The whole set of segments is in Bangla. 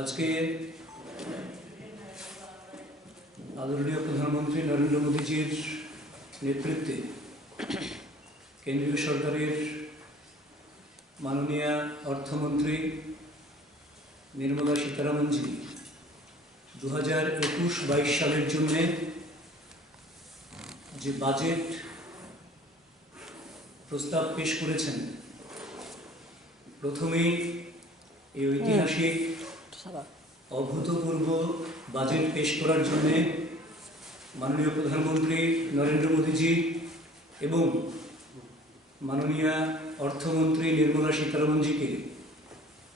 आज के आदरणीय प्रधानमंत्री नरेंद्र मोदीजीर नेतृत्वे केंद्रीय सरकारेर माननीय अर्थमंत्री निर्मला सीतारमण जी 2021-22 सालेर जन्य जे बाजेट प्रस्ताव पेश करेছেন प्रथमेই এই ঐতিহাসিক अभूतपूर्व बाजेट पेश करार जन्य माननीय प्रधानमंत्री नरेंद्र मोदी जी एवं माननीय अर्थमंत्री निर्मला सीतारमण जी के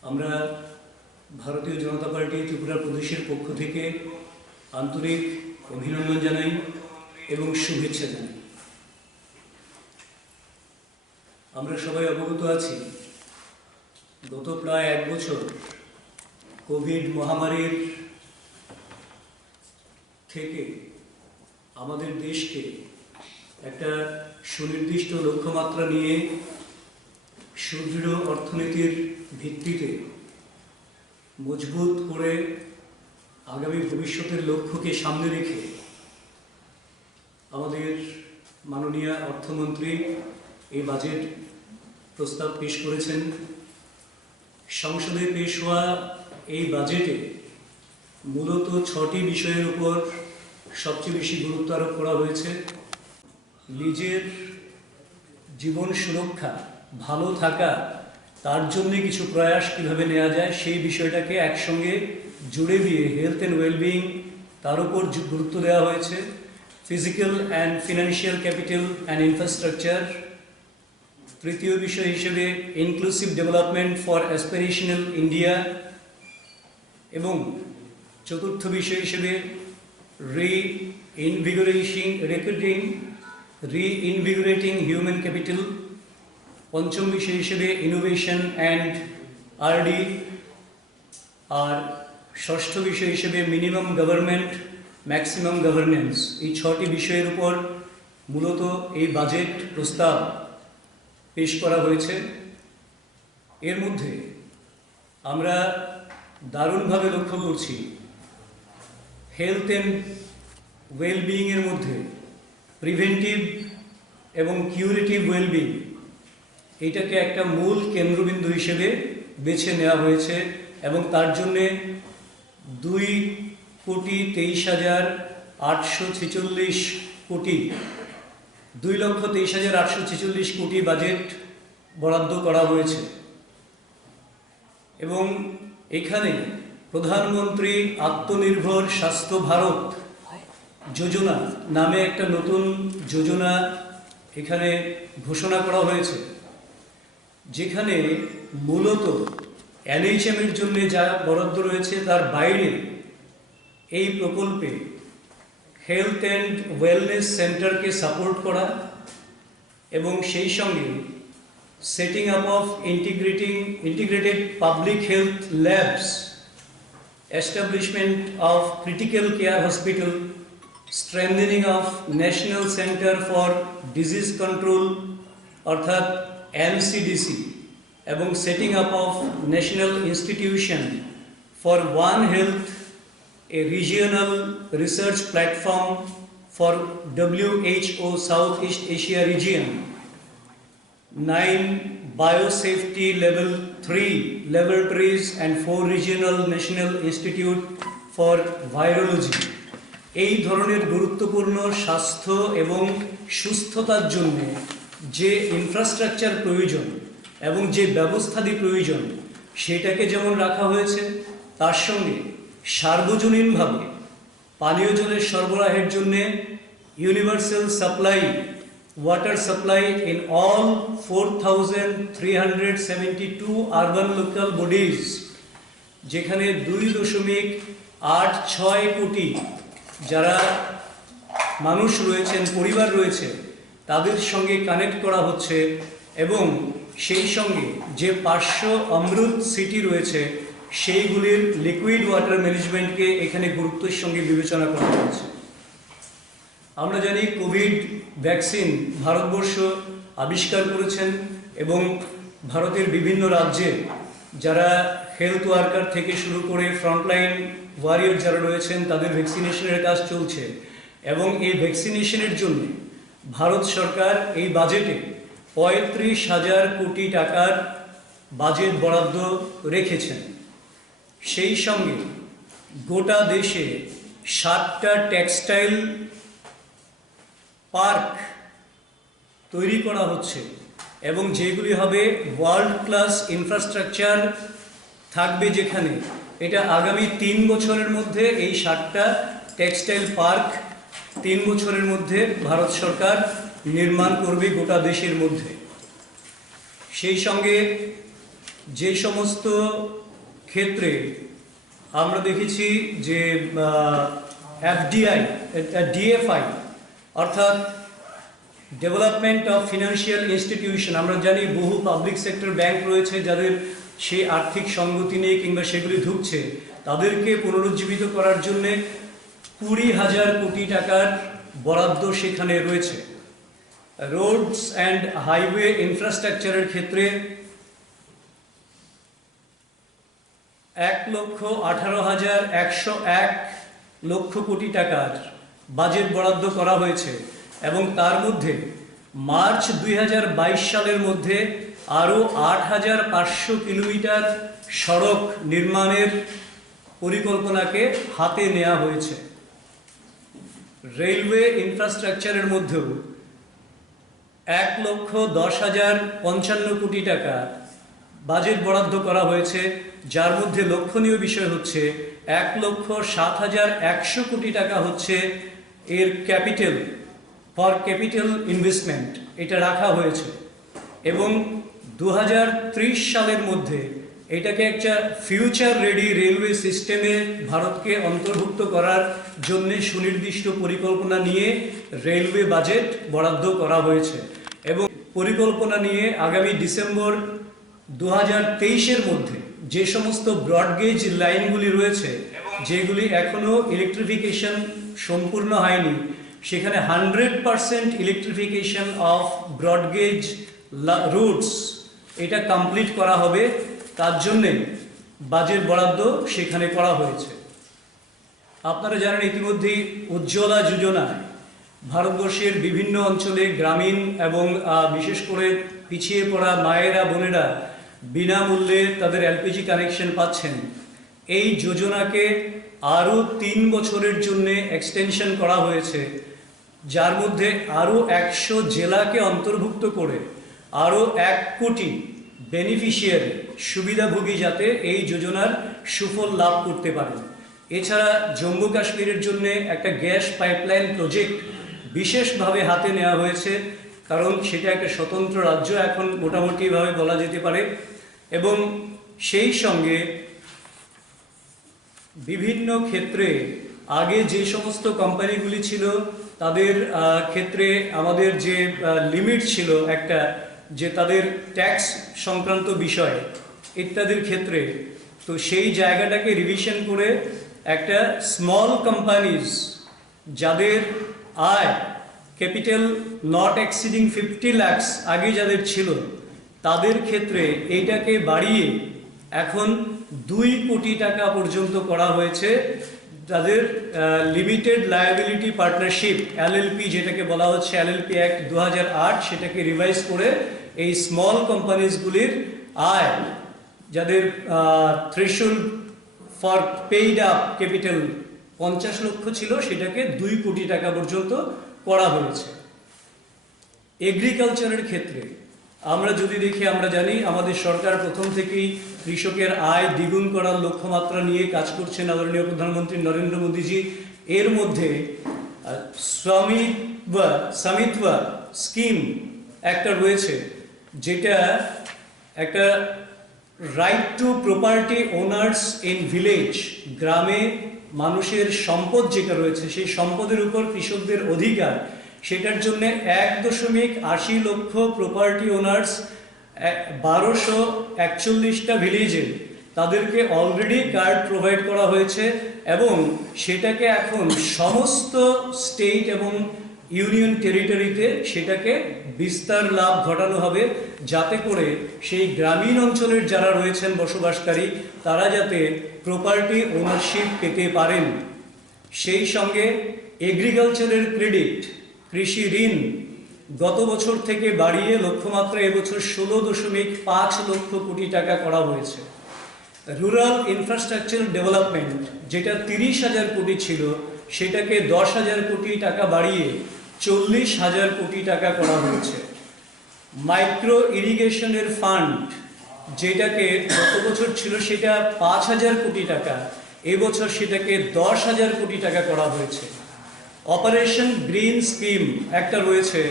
आमरा भारतीय जनता पार्टी त्रिपुरा प्रदेशेर पक्ष थेके आंतरिक अभिनंदन जानाई एवं शुभेच्छा जानाई। आमरा सबाई अवगत आछि गत प्राय एक बछर कोविड महामारीर थेके आमादेर देश के एकटा सुनिर्दिष्ट लक्ष्यमात्रा निये सुदृढ़ अर्थनीतिर भित्तिते मजबूत करे आगामी भविष्यतेर लक्ष्य के सामने रेखे आमादेर माननीय अर्थमंत्री এই বাজেট প্রস্তাব পেশ করেছেন। সংসদে পেশ হওয়া এই বাজেটে মূলত ৬টি বিষয়ের উপর সবচেয়ে বেশি গুরুত্ব আরোপ করা হয়েছে। নিজের জীবন সুরক্ষা ভালো থাকা তার জন্য কিছু প্রয়াস কিভাবে নেওয়া যায় সেই বিষয়টাকে একসঙ্গে জুড়ে দিয়ে হেলথ অ্যান্ড ওয়েলবিং তার উপর গুরুত্ব দেওয়া হয়েছে। Physical and financial capital and infrastructure, তৃতীয় বিষয় হিসেবে inclusive development for aspirational India এবং চতুর্থ বিষয় হিসেবে রিইনভিগোরেটিং হিউম্যান ক্যাপিটাল, পঞ্চম বিষয় হিসেবে ইনোভেশন অ্যান্ড আরডি, আর ষষ্ঠ বিষয় হিসেবে মিনিমাম গভর্নমেন্ট ম্যাক্সিমাম গভর্নেন্স। এই 6টি বিষয়ের উপর মূলত এই বাজেট প্রস্তাব পেশ করা হয়েছে। এর মধ্যে আমরা দারুণভাবে লক্ষ্য করছি হেলথ অ্যান্ড ওয়েলবিং এর মধ্যে প্রিভেন্টিভ এবং কিউরেটিভ ওয়েলবিং এটাকে একটা মূল কেন্দ্রবিন্দু হিসেবে বেছে নেওয়া হয়েছে এবং তার জন্যে 2,23,846 কোটি 2,23,846 কোটি বাজেট বরাদ্দ করা হয়েছে এবং এখানে প্রধানমন্ত্রী আত্মনির্ভর স্বাস্থ্য ভারত যোজনা নামে একটা নতুন যোজনা এখানে ঘোষণা করা হয়েছে, যেখানে মূলত এনএইচএম এর জন্য যা বরাদ্দ রয়েছে তার বাইরে এই প্রকল্পে হেলথ অ্যান্ড ওয়েলনেস সেন্টারকে সাপোর্ট করা এবং সেই সঙ্গে setting up of integrated public health labs, establishment of critical care hospital, strengthening of national centre for disease control অর্থাৎ এনসিডিসি এবং setting up of national institution for one health, a regional research platform for WHO Southeast Asia region, 9 biosafety level 3 laboratories and 4 regional national institute for virology। এই ধরনের গুরুত্বপূর্ণ স্বাস্থ্য এবং সুস্থতার জন্য যে ইনফ্রাস্ট্রাকচার প্রয়োজন এবং যে ব্যবস্থাদি প্রয়োজন সেটাকে যেমন রাখা হয়েছে, তার সঙ্গে সার্বজনীনভাবে পানীয় জলের সরবরাহের জন্য universal supply water supply in all 4,372 urban local bodies, যেখানে 2.86 কোটি যারা মানুষ রয়েছেন, পরিবার রয়েছে, তাদের সঙ্গে কানেক্ট করা হচ্ছে এবং সেই সঙ্গে যে 500 অমৃত সিটি রয়েছে সেইগুলির লিকুইড ওয়াটার ম্যানেজমেন্টকে এখানে গুরুত্বের সঙ্গে বিবেচনা করা হয়েছে। আমরা জানি কোভিড ভ্যাকসিন ভারতবর্ষ আবিষ্কার করেছেন এবং ভারতের বিভিন্ন রাজ্যে যারা হেলথ ওয়ার্কার থেকে শুরু করে ফ্রন্টলাইন ওয়ারিয়র যারা রয়েছেন তাদের ভ্যাকসিনেশনের কাজ চলছে, এবং এই ভ্যাকসিনেশনের জন্য ভারত সরকার এই বাজেটে 35,000 কোটি টাকার বাজেট বরাদ্দ রেখেছেন। সেই সঙ্গে গোটা দেশে 7টা টেক্সটাইল পার্ক তৈরি করা হচ্ছে, এবং যেগুলি হবে ওয়ার্ল্ড ক্লাস ইনফ্রাস্ট্রাকচার থাকবে, যেখানে এটা আগামী 3 বছরের মধ্যে এই 7টা টেক্সটাইল পার্ক 3 বছরের মধ্যে ভারত সরকার নির্মাণ করবে গোটা দেশের মধ্যে। সেই সঙ্গে যে সমস্ত ক্ষেত্রে আমরা দেখেছি যে এফডিআই, ডিএফআই অর্থাৎ ডেভেলপমেন্ট অফ ফিনান্সিয়াল ইনস্টিটিউশন, আমরা জানি বহু পাবলিক সেক্টর ব্যাংক রয়েছে যাদের সেই আর্থিক সঙ্গতি নেই কিংবা সেগুলি ঢুকছে, তাদেরকে পুনরুজ্জীবিত করার জন্যে 20,000 কোটি টাকার বরাদ্দ সেখানে রয়েছে। রোডস অ্যান্ড হাইওয়ে ইনফ্রাস্ট্রাকচারের ক্ষেত্রে 1,18,101 কোটি টাকার বাজেট বরাদ্দ করা হয়েছে, এবং তার মধ্যে মার্চ 2022 সালের মধ্যে আরও 8,500 কিলোমিটার সড়ক নির্মাণের পরিকল্পনাকে হাতে নেওয়া হয়েছে। রেলওয়ে ইনফ্রাস্ট্রাকচারের মধ্যেও 1,10,055 কোটি টাকা বাজেট বরাদ্দ করা হয়েছে, যার মধ্যে লক্ষণীয় বিষয় হচ্ছে 1,07,100 কোটি টাকা হচ্ছে এর ক্যাপিটাল ফর ক্যাপিটাল ইনভেস্টমেন্ট, এটা রাখা হয়েছে, এবং 2030 সালের মধ্যে এটাকে একটা ফিউচার রেডি রেলওয়ে সিস্টেমে ভারতকে অন্তর্ভুক্ত করার জন্য সুনির্দিষ্ট পরিকল্পনা নিয়ে রেলওয়ে বাজেট বরাদ্দ করা হয়েছে, এবং পরিকল্পনা নিয়ে আগামী ডিসেম্বর 2023-এর মধ্যে যে সমস্ত ব্রডগেজ লাইনগুলি রয়েছে, যেগুলি এখনও ইলেকট্রিফিকেশন সম্পূর্ণ হয়নি, সেখানে 100% ইলেকট্রিফিকেশন অফ ব্রডগেজ রুটস এটা কমপ্লিট করা হবে, তার জন্যে বাজেট বরাদ্দ সেখানে করা হয়েছে। আপনারা জানেন ইতিমধ্যেই উজ্জ্বলা যোজনা ভারতবর্ষের বিভিন্ন অঞ্চলে গ্রামীণ এবং বিশেষ করে পিছিয়ে পড়া মায়েরা বোনেরা বিনামূল্যে তাদের এলপিজি কানেকশন পাচ্ছেন। এই যোজনাকে আরও 3 বছরের জন্য এক্সটেনশন করা হয়েছে, যার মধ্যে আরও 100 জেলাকে অন্তর্ভুক্ত করে আরও 1 কোটি বেনিফিশিয়ারি সুবিধাভোগী যাতে এই যোজনার সুফল লাভ করতে পারেন। এছাড়া জম্মু কাশ্মীরের জন্য একটা গ্যাস পাইপলাইন প্রজেক্ট বিশেষভাবে হাতে নেওয়া হয়েছে, কারণ সেটা একটা স্বতন্ত্র রাজ্য এখন মোটামুটিভাবে বলা যেতে পারে, এবং সেই সঙ্গে বিভিন্ন ক্ষেত্রে আগে যে সমস্ত কোম্পানিগুলি ছিল তাদের ক্ষেত্রে আমাদের যে লিমিট ছিল একটা, যে তাদের ট্যাক্স সংক্রান্ত বিষয় ইত্যাদির ক্ষেত্রে, তো সেই জায়গাটাকে রিভিশন করে একটা স্মল কোম্পানিজ যাদের আয় ক্যাপিটাল নট এক্সিডিং 50 লাখ আগে যাদের ছিল, তাদের ক্ষেত্রে এইটাকে বাড়িয়ে এখন 2 কোটি টাকা পর্যন্ত করা হয়েছে। তাদের লিমিটেড লায়াবিলিটি পার্টনারশিপ এলএলপি যেটাকে বলা হচ্ছে, এলএলপি অ্যাক্ট 2008 সেটাকে রিভাইজ করে এই স্মল কোম্পানিজগুলির আয় যাদের threshold for paid up capital 50 লক্ষ ছিল, সেটাকে 2 কোটি টাকা পর্যন্ত করা হয়েছে। এগ্রিকালচারের ক্ষেত্রে আমরা যদি দেখি, আমরা জানি আমাদের সরকার প্রথম থেকেই কৃষকের আয় দ্বিগুণ করার লক্ষ্যমাত্রা নিয়ে কাজ করছেন আদরণীয় প্রধানমন্ত্রী নরেন্দ্র মোদীজি। এর মধ্যে স্বামিত্বা স্কিম একটা রয়েছে, যেটা একটা right two property owners in village, গ্রামে মানুষের সম্পদ যেটা রয়েছে সেই সম্পদের উপর কৃষকদের অধিকার, সেটার জন্য 1.80 লক্ষ প্রপার্টি ওনার্স 1241টা ভিলেজে তাদেরকে অলরেডি কার্ড প্রোভাইড করা হয়েছে, এবং সেটাকে এখন সমস্ত স্টেট এবং ইউনিয়ন টেরিটরিতে সেটাকে বিস্তার লাভ ঘটানো হবে, যাতে করে সেই গ্রামীণ অঞ্চলের যারা রয়েছেন বসবাসকারী তারা যাতে প্রপার্টি ওনারশিপ পেতে পারেন। সেই সঙ্গে এগ্রিকালচারের ক্রেডিট, কৃষি ঋণ গত বছর থেকে বাড়িয়ে লক্ষ্যমাত্রা এবছর 16.5 লক্ষ কোটি টাকা করা হয়েছে। রুরাল ইনফ্রাস্ট্রাকচার ডেভেলপমেন্ট যেটা 30,000 কোটি ছিল সেটাকে 10,000 কোটি টাকা বাড়িয়ে 40,000 কোটি টাকা করা হয়েছে। মাইক্রো ইরিগেশনের ফান্ড যেটাকে গত বছর ছিল সেটা 5,000 কোটি টাকা, এবছর সেটাকে 10,000 কোটি টাকা করা হয়েছে। অপারেশন গ্রিন স্কিম একটা রয়েছে,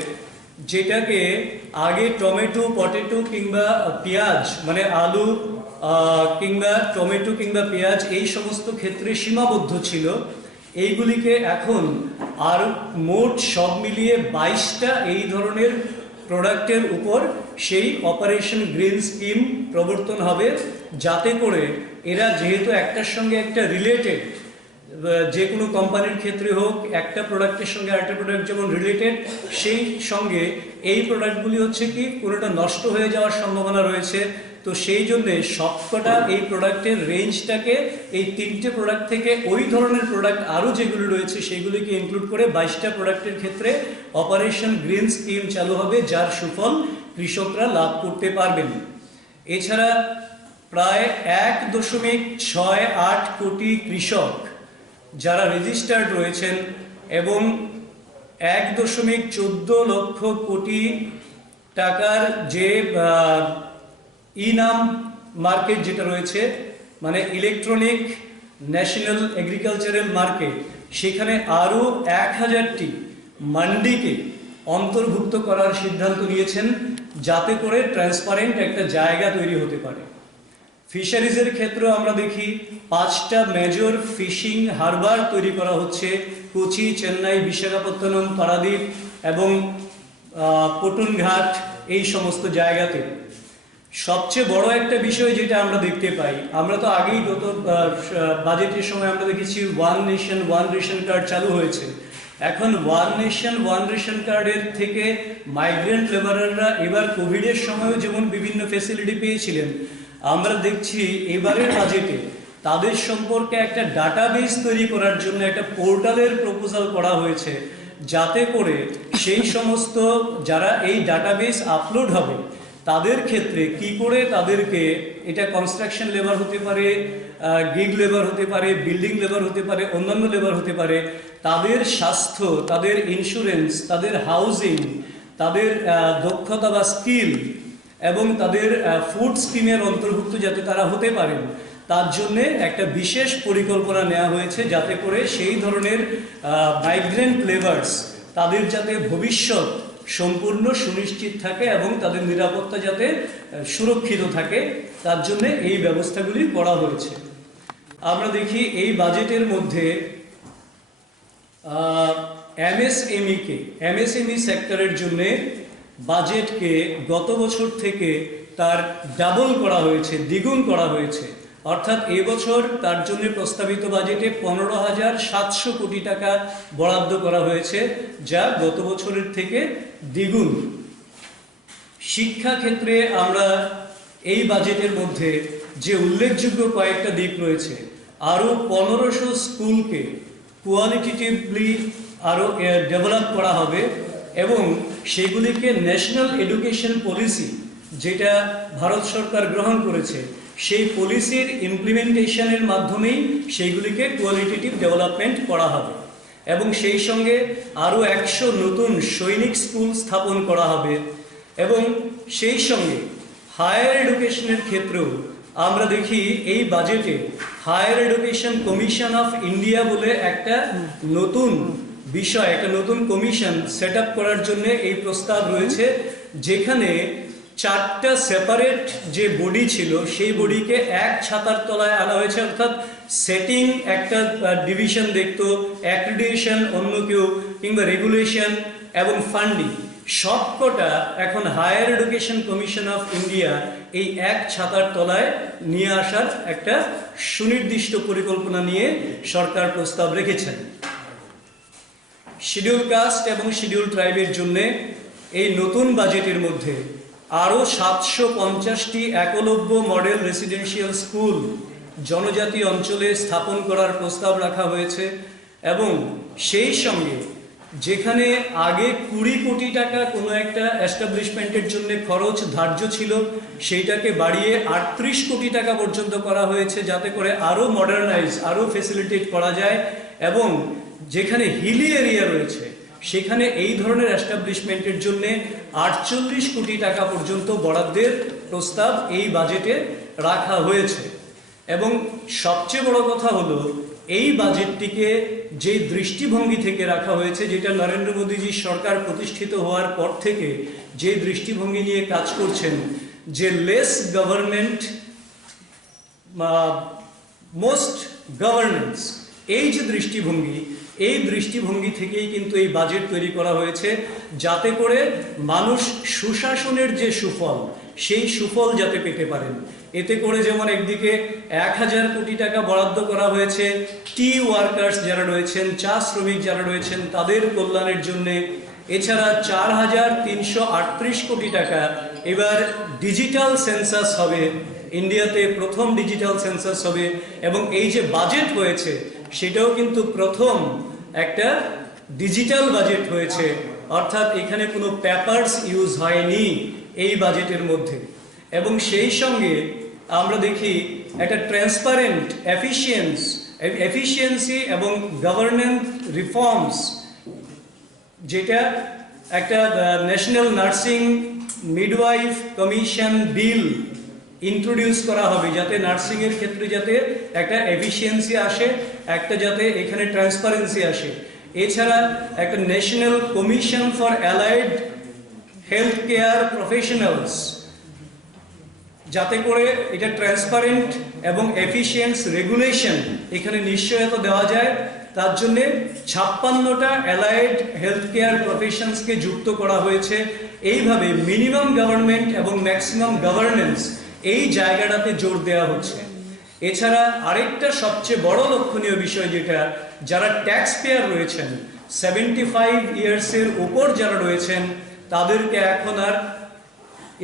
যেটাকে আগে টমেটো, পটেটো কিংবা পেঁয়াজ মানে আলু কিংবা টমেটো কিংবা পেঁয়াজ এই সমস্ত ক্ষেত্রে সীমাবদ্ধ ছিল, এইগুলিকে এখন আর মোট সব মিলিয়ে 22টা এই ধরনের প্রোডাক্টের উপর সেই অপারেশন গ্রিন স্কিম প্রবর্তন হবে, যাতে করে এরা যেহেতু একটার সঙ্গে একটা রিলেটেড, যে কোনো কোম্পানির ক্ষেত্রে হোক একটা প্রোডাক্টের সঙ্গে আরেকটা প্রোডাক্ট যেমন রিলেটেড, সেই সঙ্গে এই প্রোডাক্টগুলি হচ্ছে কি কোনোটা নষ্ট হয়ে যাওয়ার সম্ভাবনা রয়েছে, তো সেই জন্যে সবকটা এই প্রোডাক্টের রেঞ্জটাকে এই 3টে প্রোডাক্ট থেকে ওই ধরনের প্রোডাক্ট আরও যেগুলো রয়েছে সেগুলিকে ইনক্লুড করে 22টা প্রোডাক্টের ক্ষেত্রে অপারেশন গ্রিন স্কিম চালু হবে, যার সুফল কৃষকরা লাভ করতে পারবেন। এছাড়া প্রায় 1.68 কোটি কৃষক যারা রেজিস্টার্ড রয়েছেন এবং 1.14 লক্ষ কোটি টাকার যে ইনাম মার্কেট যেটা রয়েছে মানে ইলেকট্রনিক ন্যাশনাল এগ্রিকালচারাল মার্কেট, সেখানে আরও 1000টি মান্ডিকে অন্তর্ভুক্ত করার সিদ্ধান্ত নিয়েছেন, যাতে করে ট্রান্সপারেন্ট একটা জায়গা তৈরি হতে পারে। ফিশারিজের ক্ষেত্রেও আমরা দেখি 5টা মেজর ফিশিং হারবার তৈরি করা হচ্ছে কোচি, চেন্নাই, বিশাখাপত্তনম, পারাদ্বীপ এবং পটুনঘাট এই সমস্ত জায়গাতে। সবচেয়ে বড় একটা বিষয় যেটা আমরা দেখতে পাই, আমরা তো আগেই গত বাজেটের সময় আমরা দেখেছি one nation one ration card চালু হয়েছে। এখন ওয়ান নেশন ওয়ান রেশন কার্ডের থেকে মাইগ্রেন্ট লেবারাররা এবার কোভিডের সময়ও যেমন বিভিন্ন ফেসিলিটি পেয়েছিলেন, আমরা দেখছি এবারের বাজেটে তাদের সম্পর্কে একটা ডাটাবেস তৈরি করার জন্য একটা পোর্টালের প্রপোজাল করা হয়েছে, যাতে করে সেই সমস্ত যারা এই ডাটাবেস আপলোড হবে তাদের ক্ষেত্রে কি করে তাদেরকে, এটা কনস্ট্রাকশন লেবার হতে পারে, গিগ লেবার হতে পারে, বিল্ডিং লেবার হতে পারে, অন্যান্য লেবার হতে পারে, তাদের স্বাস্থ্য, তাদের ইন্স্যুরেন্স, তাদের হাউজিং, তাদের দক্ষতা বা স্কিল এবং তাদের ফুড স্কিমের অন্তর্ভুক্ত যাতে তারা হতে পারেন, তার জন্যে একটা বিশেষ পরিকল্পনা নেওয়া হয়েছে, যাতে করে সেই ধরনের মাইগ্রেন্ট লেবার্স তাদের যাতে ভবিষ্যৎ সম্পূর্ণ সুনিশ্চিত থাকে এবং তাদের নিরাপত্তা যাতে সুরক্ষিত থাকে, তার জন্য এই ব্যবস্থাগুলি করা হয়েছে। আমরা দেখি এই বাজেটের মধ্যে এমএসএমই সেক্টরের জন্য বাজেটকে গত বছর থেকে তার ডাবল করা হয়েছে, দ্বিগুণ করা হয়েছে, অর্থাৎ এবছর তার জন্য প্রস্তাবিত বাজেটে 15,700 কোটি টাকা বরাদ্দ করা হয়েছে, যা গত বছরের থেকে দ্বিগুণ। শিক্ষা ক্ষেত্রে আমরা এই বাজেটের মধ্যে যে উল্লেখযোগ্য কয়েকটা দিক রয়েছে, আরও 1500 স্কুলকে কোয়ালিটেটিভলি আরও ডেভেলপ করা হবে এবং সেগুলিকে ন্যাশনাল এডুকেশন পলিসি যেটা ভারত সরকার গ্রহণ করেছে সেই পলিসির ইমপ্লিমেন্টেশনের মাধ্যমেই সেইগুলিকে কোয়ালিটেটিভ ডেভেলপমেন্ট করা হবে এবং সেই সঙ্গে আরও 100 নতুন সৈনিক স্কুল স্থাপন করা হবে এবং সেই সঙ্গে হায়ার এডুকেশনের ক্ষেত্রেও আমরা দেখি এই বাজেটে higher education commission of India বলে একটা নতুন বিষয়, একটা নতুন কমিশন সেট আপ করার জন্য এই প্রস্তাব রয়েছে, যেখানে 4টা সেপারেট যে বডি ছিল সেই বডিকে এক ছাতার তলায় আনা হয়েছে, অর্থাৎ সেটিং একটা ডিভিশন দেখতো, অ্যাক্রিডিটেশন অন্য কেউ, কিংবা রেগুলেশন এবং ফান্ডিং সবকটা এখন higher education commission of India এই এক ছাতার তলায় নিয়ে আসার একটা সুনির্দিষ্ট পরিকল্পনা নিয়ে সরকার প্রস্তাব রেখেছেন। শিডিউল কাস্ট এবং শিডিউল ট্রাইবের জন্য এই নতুন বাজেটের মধ্যে আরও 750টি একলব্য মডেল রেসিডেন্সিয়াল স্কুল জনজাতি অঞ্চলে স্থাপন করার প্রস্তাব রাখা হয়েছে এবং সেই সঙ্গে যেখানে আগে 20 কোটি টাকা কোনো একটা এস্টাবলিশমেন্টের জন্য খরচ ধার্য ছিল সেইটাকে বাড়িয়ে 38 কোটি টাকা পর্যন্ত করা হয়েছে, যাতে করে আরও মডার্নাইজ, আরও ফেসিলিটেট করা যায় এবং যেখানে হিলি এরিয়া রয়েছে সেখানে এই ধরনের এস্টাবলিশমেন্টের জন্য 48 কোটি টাকা পর্যন্ত বরাদ্দের প্রস্তাব এই বাজেটে রাখা হয়েছে। এবং সবচেয়ে বড় কথা হলো এই বাজেটটিকে যে দৃষ্টিভঙ্গি থেকে রাখা হয়েছে, যেটা নরেন্দ্র মোদীজির সরকার প্রতিষ্ঠিত হওয়ার পর থেকে যে দৃষ্টিভঙ্গি নিয়ে কাজ করছেন, যে লেস গভর্নমেন্ট মোস্ট গভর্নেন্স, এই যে দৃষ্টিভঙ্গি, এই দৃষ্টিভঙ্গি থেকেই কিন্তু এই বাজেট তৈরি করা হয়েছে, যাতে করে মানুষ সুশাসনের যে সুফল, সেই সুফল যাতে পেতে পারেন। এতে করে যেমন একদিকে 1000 কোটি টাকা বরাদ্দ করা হয়েছে টি ওয়ার্কার্স যারা রয়েছেন, চা শ্রমিক যারা রয়েছেন তাদের কল্যাণের জন্যে, এছাড়া 4338 কোটি টাকা এবার ডিজিটাল সেন্সাস হবে, ইন্ডিয়াতে প্রথম ডিজিটাল সেন্সাস হবে এবং এই যে বাজেট হয়েছে সেটাও কিন্তু প্রথম একটা ডিজিটাল বাজেট হয়েছে, অর্থাৎ এখানে কোনো পেপারস ইউজ হয়নি এই বাজেটের মধ্যে। এবং সেই সঙ্গে আমরা দেখি একটা ট্রান্সপারেন্ট এফিসিয়েন্সি এবং গভর্নেন্স রিফর্মস, যেটা একটা ন্যাশনাল নার্সিং মিডওয়াইফ কমিশন বিল ইন্ট্রোডিউস করা হবে, যাতে নার্সিংয়ের ক্ষেত্রে যাতে একটা এফিসিয়েন্সি আসে, একটা যাতে এখানে ট্রান্সপারেন্সি আসে। এছাড়া একটা national commission for allied health care professionals, যাতে করে এটা ট্রান্সপারেন্ট এবং এফিসিয়েন্ট রেগুলেশন এখানে নিশ্চয়তা দেওয়া যায়, তার জন্যে 56টা অ্যালাইড হেলথ কেয়ার প্রফেশনসকে যুক্ত করা হয়েছে। এইভাবে মিনিমাম গভর্নমেন্ট এবং ম্যাক্সিমাম গভর্নেন্স এই জায়গাটাতে জোর দেওয়া হচ্ছে। এছাড়া আরেকটা সবচেয়ে বড় লক্ষণীয় বিষয়, যেটা যারা ট্যাক্স পেয়ার রয়েছেন 75 ইয়ার্সের উপর যারা রয়েছেন তাদেরকে এখন আর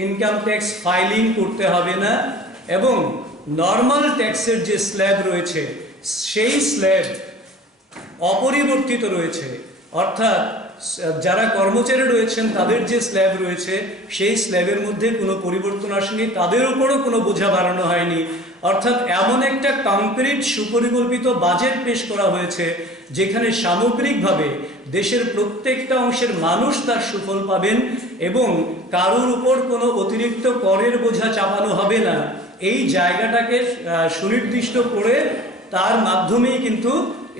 ইনকাম ট্যাক্স ফাইলিং করতে হবে না এবং নর্মাল ট্যাক্সের যে স্ল্যাব রয়েছে সেই স্ল্যাব অপরিবর্তিত রয়েছে, অর্থাৎ যারা কর্মচারী রয়েছেন তাদের যে স্ল্যাব রয়েছে সেই স্ল্যাবের মধ্যে কোনো পরিবর্তন আসেনি, তাদের উপরও কোনো বোঝা বাড়ানো হয়নি। অর্থাৎ এমন একটা কংক্রিট সুপরিকল্পিত বাজেট পেশ করা হয়েছে যেখানে সামগ্রিকভাবে দেশের প্রত্যেকটা অংশের মানুষ তার সুফল পাবেন এবং কারোর উপর কোনো অতিরিক্ত করের বোঝা চাপানো হবে না। এই জায়গাটাকে সুনির্দিষ্ট করে তার মাধ্যমেই কিন্তু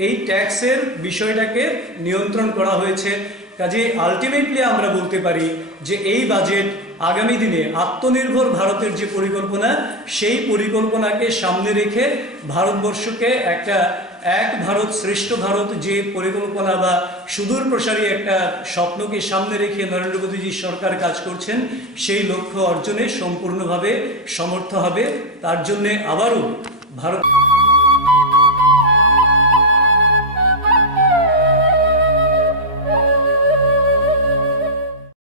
এই ট্যাক্সের বিষয়টাকে নিয়ন্ত্রণ করা হয়েছে। কাজে আলটিমেটলি আমরা বলতে পারি যে এই বাজেট আগামী দিনে আত্মনির্ভর ভারতের যে পরিকল্পনা, সেই পরিকল্পনাকে সামনে রেখে ভারতবর্ষকে একটা এক ভারত শ্রেষ্ঠ ভারত যে পরিকল্পনা বা সুদূর প্রসারী একটা স্বপ্নকে সামনে রেখে নরেন্দ্র মোদীজির সরকার কাজ করছেন, সেই লক্ষ্য অর্জনে সম্পূর্ণভাবে সমর্থ হবে। তার জন্যে আবারও ভারত